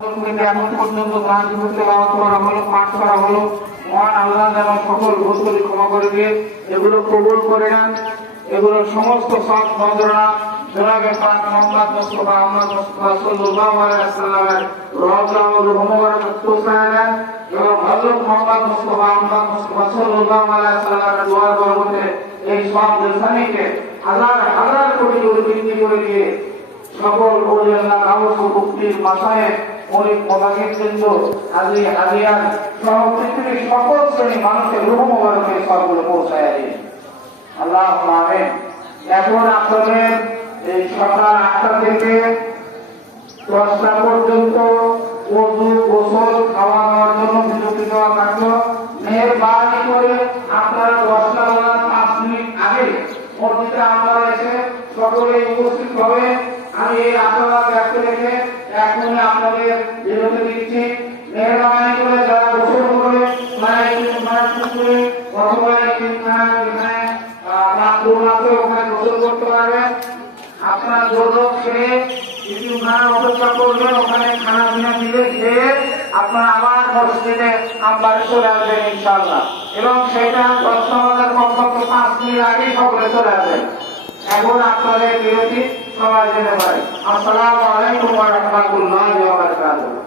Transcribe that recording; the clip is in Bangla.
এখন পর্যন্ত পাঠ করা হলো, মহান আল্লাহ যেন সকল ভুলগুলি ক্ষমা করে দিয়ে এগুলো কবুল করে নেন। এগুলো সমস্ত সব নজরানা জনাবে পাক মোহাম্মদ মুস্তাফা আহমদ মুস্তাফা সাল্লাল্লাহু আলাইহি ওয়াসাল্লামের রওজা ও রূহ মুবারক পৌঁছায় দেন এবং হযরত মুহাম্মদ মুস্তাফা আহমদ মুস্তাফা সাল্লাল্লাহু আলাইহি ওয়াসাল্লামের দোয়ার বরকতে এই সব দেশানিকে হাজার হাজার কোটি বৃদ্ধি করে দিয়ে সকল ওলিয়াল্লাহ গাউস ও মুক্তির মাসায়ে অনেক মোবারকের জন্য আজি হাদিয়ার সহ পৃথিবীর সকল শ্রেণী মানুষের রূহ মুবারকের সবগুলো পৌঁছায় দিন। আল্লাহুম্মা আমিন। এখন আপনাদের এই সকাল ৮টা থেকে ১০টা পর্যন্ত ওযু গোসল খাওয়া দাওয়ার জন্য বিরতি দেওয়া থাকলো। মেহেরবানি করে আপনারা ১০টা বাজার ৫ মিনিট আগে মসজিদে আপনারা এসে সকলে উপস্থিত হবে। আমি এই আশাবাদ ব্যক্ত রেখে এখন আপনাদের বিরতি দিচ্ছি। মেহেরবানি করে যারা গোসল করে অথবা ওখানে গোসল করতে পারবেন। আপনার জন্য খেয়ে কিছু অপেক্ষা করবেন, ওখানে খানা পিনা মিলে খেয়ে আপনারা আবার মসজিদে আমবারে চলে আসবেন ইনশাআল্লাহ। এবং সেটা ১০টা বাজার কমপক্ষে ৫ মিনিট আগেই সকলে চলে আসবেন। এখন আপনাদের বিরতি সবাই জেনে পারে। আসসালামু আলাইকুম ওয়া রাহমাতুল্লাহি ওয়া বারাকাতুহু।